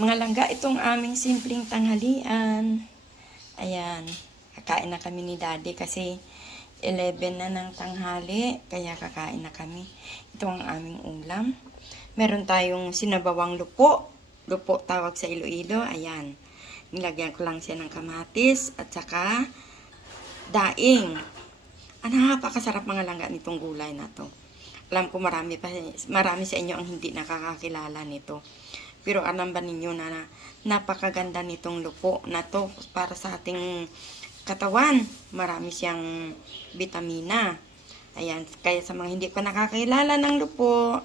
Mga langga, itong aming simpleng tanghalian. Ayan, kakain na kami ni Daddy kasi 11 na ng tanghali, kaya kakain na kami. Ito ang aming ulam. Meron tayong sinabawang lupo. Lupo tawag sa Iloilo. Ayan, nilagyan ko lang siya ng kamatis at saka daing. Napakasarap mga langga nitong gulay na to. Alam ko marami sa inyo ang hindi nakakakilala nito. Pero alam ba ninyo na napakaganda nitong lupo na to para sa ating katawan. Marami siyang vitamina. Ayan, kaya sa mga hindi pa nakakilala ng lupo,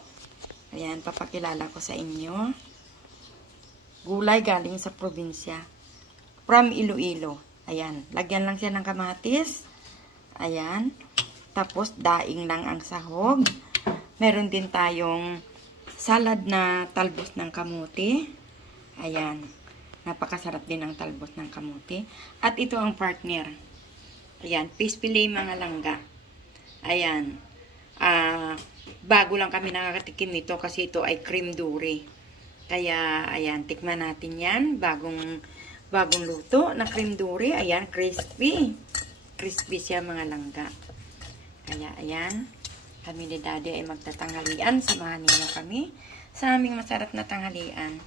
ayan, papakilala ko sa inyo. Gulay galing sa probinsya. From Iloilo. Ayan, lagyan lang siya ng kamatis. Ayan. Tapos, daing lang ang sahog. Meron din tayong salad na talbos ng kamuti. Ayan. Napakasarap din ang talbos ng kamuti. At ito ang partner. Ayan. Fish fillet mga langga. Ayan. Bago lang kami nakakatikim nito kasi ito ay cream dory. Kaya, ayan. Tikman natin yan. Bagong luto na cream dory. Ayan. Crispy. Crispy siya mga langga. Kaya, ayan. Kami ni Daddy ay magtatanghalian. Samahan ninyo kami sa aming masarap na tanghalian.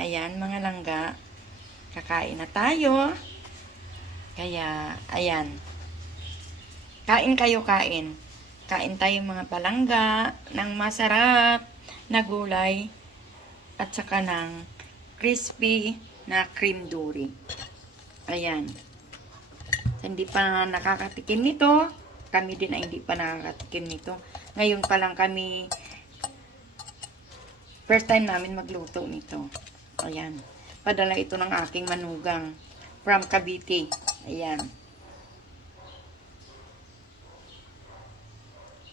Ayan, mga langga. Kakain na tayo. Kaya, ayan. Kain kayo, kain. Kain tayo mga palangga ng masarap na gulay at saka ng crispy na cream dory. Ayan. Hindi pa nakakatikim nito. Kami din ay hindi pa nakakatikim nito. Ngayon pa lang kami, first time namin magluto nito. Ayan. Padala ito ng aking manugang from Cavite. Ayan.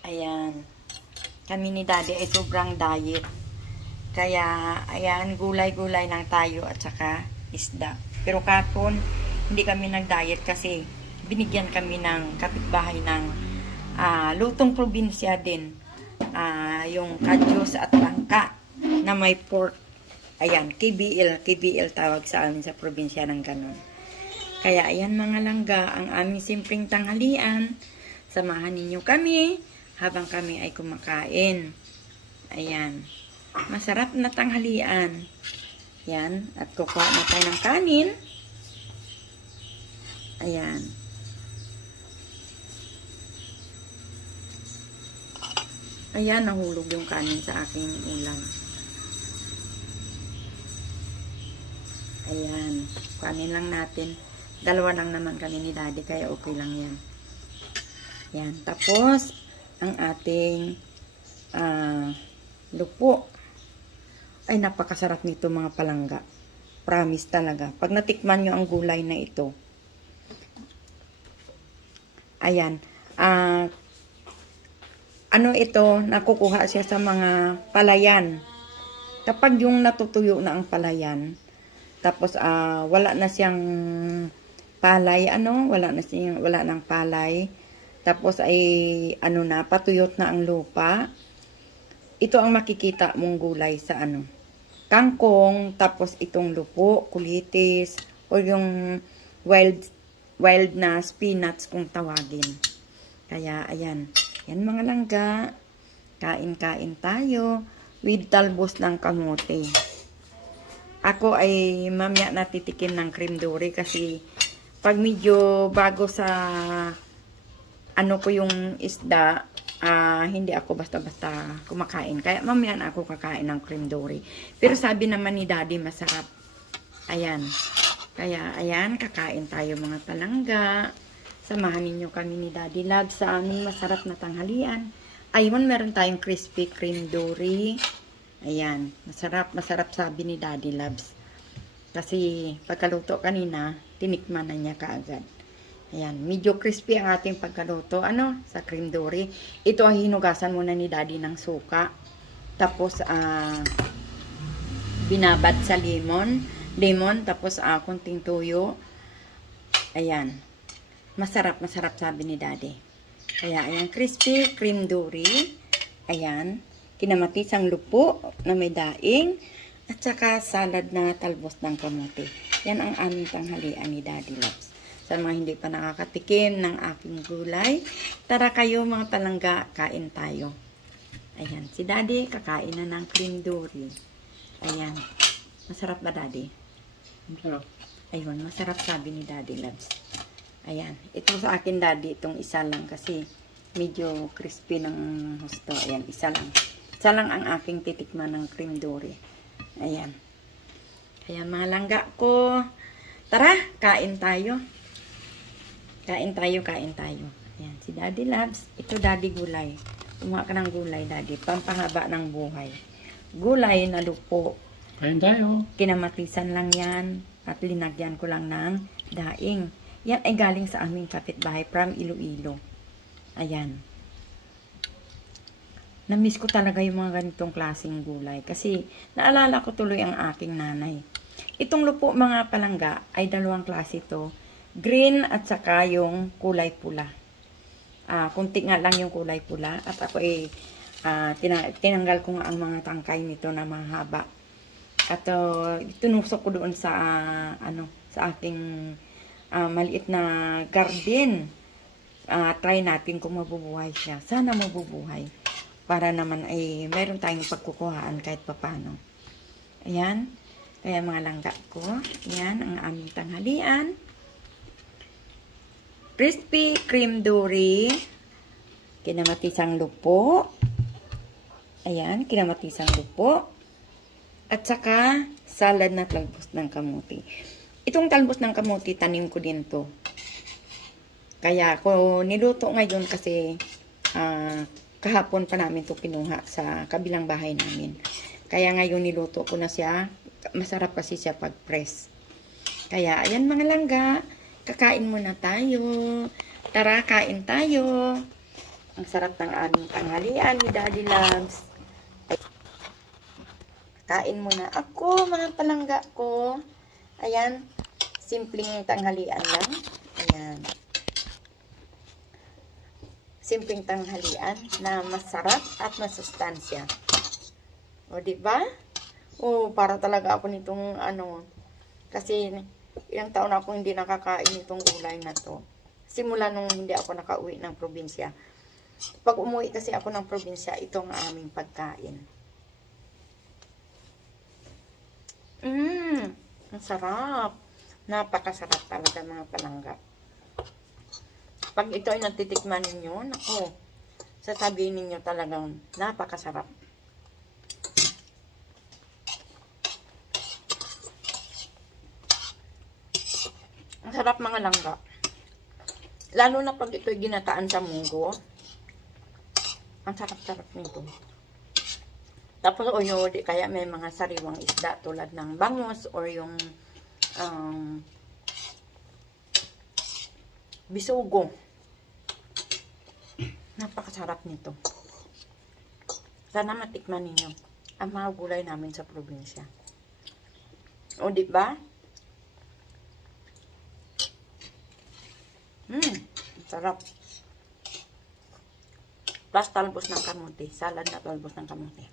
Ayan. Kami ni Daddy ay sobrang diet. Kaya, ayan, gulay-gulay lang tayo at saka isda. Pero kapon, hindi kami nag-diet kasi binigyan kami ng kapitbahay ng lutong probinsya din. Yung kadyos at langka na may pork. Ayan, KBL tawag sa amin sa probinsya ng ganon. Kaya ayan mga langga, ang aming simpleng tanghalian. Samahan ninyo kami habang kami ay kumakain. Ayan, masarap na tanghalian. Ayan, at kukuha na tayo ng kanin. Ayan. Ayan, nahulog yung kanin sa aking ulam. Ayan. Kanin lang natin. Dalawa lang naman kami ni Daddy, kaya okay lang yan. Ayan. Tapos, ang ating lupo. Ay, napakasarap nito mga palangga. Promise talaga. Pag natikman nyo ang gulay na ito. Ayan. Ano ito, nakukuha siya sa mga palayan. Kapag yung natutuyo na ang palayan, tapos wala na siyang palay, wala nang palay. Tapos ay patuyot na ang lupa. Ito ang makikita mong gulay sa kangkong, tapos itong lupo, kulitis, o yung wild na spinach kung tawagin. Kaya ayan. Yan mga langga, kain-kain tayo with talbos ng kamote. Ako ay mamaya natitikim ng cream dory kasi pag medyo bago sa ko yung isda, hindi ako basta-basta kumakain. Kaya mamaya na ako kakain ng cream dory. Pero sabi naman ni Daddy masarap. Ayan. Kaya ayan, kakain tayo mga palangga. Samahan ninyo kami ni Daddy Loves sa aming masarap na tanghalian. Ayun, meron tayong crispy cream dory. Ayan, masarap sabi ni Daddy Loves. Kasi pagkaluto kanina, tinikman na niya kaagad. Ayan, medyo crispy ang ating pagkaluto. Sa cream dory. Ito ay hinugasan muna ni Daddy ng suka. Tapos, binabad sa lemon, tapos kunting tuyo. Ayan. Masarap sabi ni Daddy. Kaya ayan, crispy cream dory. Ayan, kinamatis ang lupo na may daing. At saka salad na talbos ng kamote. Yan ang aming tanghalian ni Daddy Loves. Sa mga hindi pa nakakatikim ng aking gulay, tara kayo mga palangga, kain tayo. Ayan, si Daddy kakain na ng cream dory. Ayan, masarap ba Daddy? Masarap. Ayun, masarap sabi ni Daddy Loves. Ayan, ito sa akin Daddy, itong isa lang kasi medyo crispy ng husto. Ayan, isa lang. Isa lang ang aking titikman ng cream dory. Ayan. Ayan mga langga ko. Tara, kain tayo. Kain tayo, kain tayo. Ayan, si Daddy Loves. Ito Daddy gulay. Kumuha ka ng gulay Daddy. Pampahaba ng buhay. Gulay na lupo. Kain tayo. Kinamatisan lang yan. At linagyan ko lang ng daing. Yan ay galing sa aming kapitbahay from Iloilo. Ayan. Namiss ko talaga yung mga ganitong klaseng gulay. Kasi naalala ko tuloy ang aking nanay. Itong lupo mga palangga ay dalawang klase ito. Green at saka yung kulay pula. Kunti nga lang yung kulay pula. At ako tinanggal ko nga ang mga tangkay nito na mahaba. At tinusok ko doon sa sa aking maliit na garden. Try natin kung mabubuhay siya. Sana mabubuhay. Para naman ay meron tayong pagkukuhaan kahit papano. Ayan. Kaya mga langga ko. Ayan ang aming tanghalian. Crispy cream dory. Kinamatisang lupo. Ayan. Kinamatisang lupo. At saka salad na talbos ng kamuti. Itong talbos ng kamuti, tanim ko din to. Kaya ako niluto ngayon kasi kahapon pa namin to kinuha sa kabilang bahay namin. Kaya ngayon niluto ko na siya. Masarap kasi siya pag press. Kaya ayan mga langga, kakain muna tayo. Tara, kain tayo. Ang sarap ng aming tanghalian ni Daddy Loves. Kain muna ako mga palangga ko. Ayan, simpleng tanghalian lang. Ayan. Simpleng tanghalian na masarap at masustansya. O, diba? O, para talaga ako nitong kasi ilang taon ako hindi nakakain nitong gulay na to. Simula nung hindi ako nakauwi ng probinsya. Pag umuwi kasi ako ng probinsya, itong aming pagkain. Ang sarap. Napakasarap talaga mga palangga. Pag ito ay natitikman ninyo, naku, sasabihin ninyo talagang napakasarap. Ang sarap mga langga. Lalo na pag ito ay ginataan sa munggo. Ang sarap-sarap nito. Tapos o yung di kaya may mga sariwang isda tulad ng bangus or yung bisugo. Napakasarap nito. Sana matikman ninyo ang mga gulay namin sa probinsya. O, diba? Sarap. Plus talbos ng kamote. Salad na talbos ng kamote.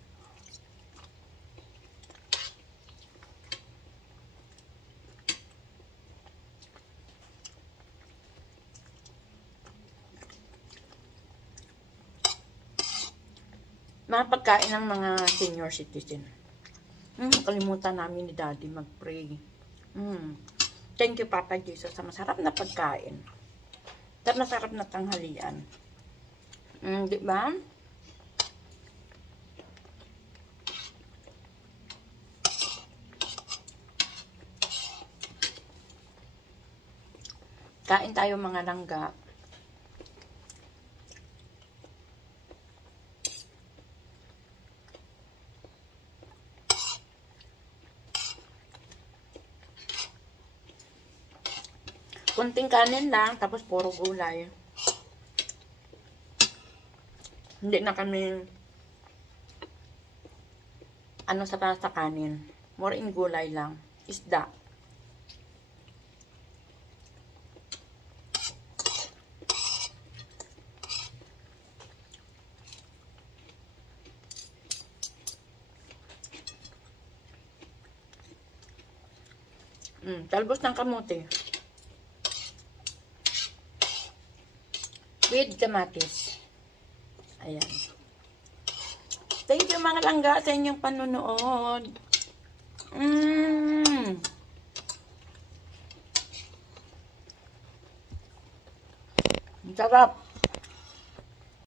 Mga pagkain ng mga senior citizen. Kalimutan namin ni Daddy mag-pray. Thank you, Papa Jesus, sa masarap na pagkain. At masarap na tanghalian. Diba? Kain tayo mga langga. Kunting kanin lang, tapos puro gulay. Hindi na kami sa kanin. More in gulay lang. Isda. Talbos ng kamote. With kamatis. Ayan. Thank you mga langga sa inyong panunood. Sarap.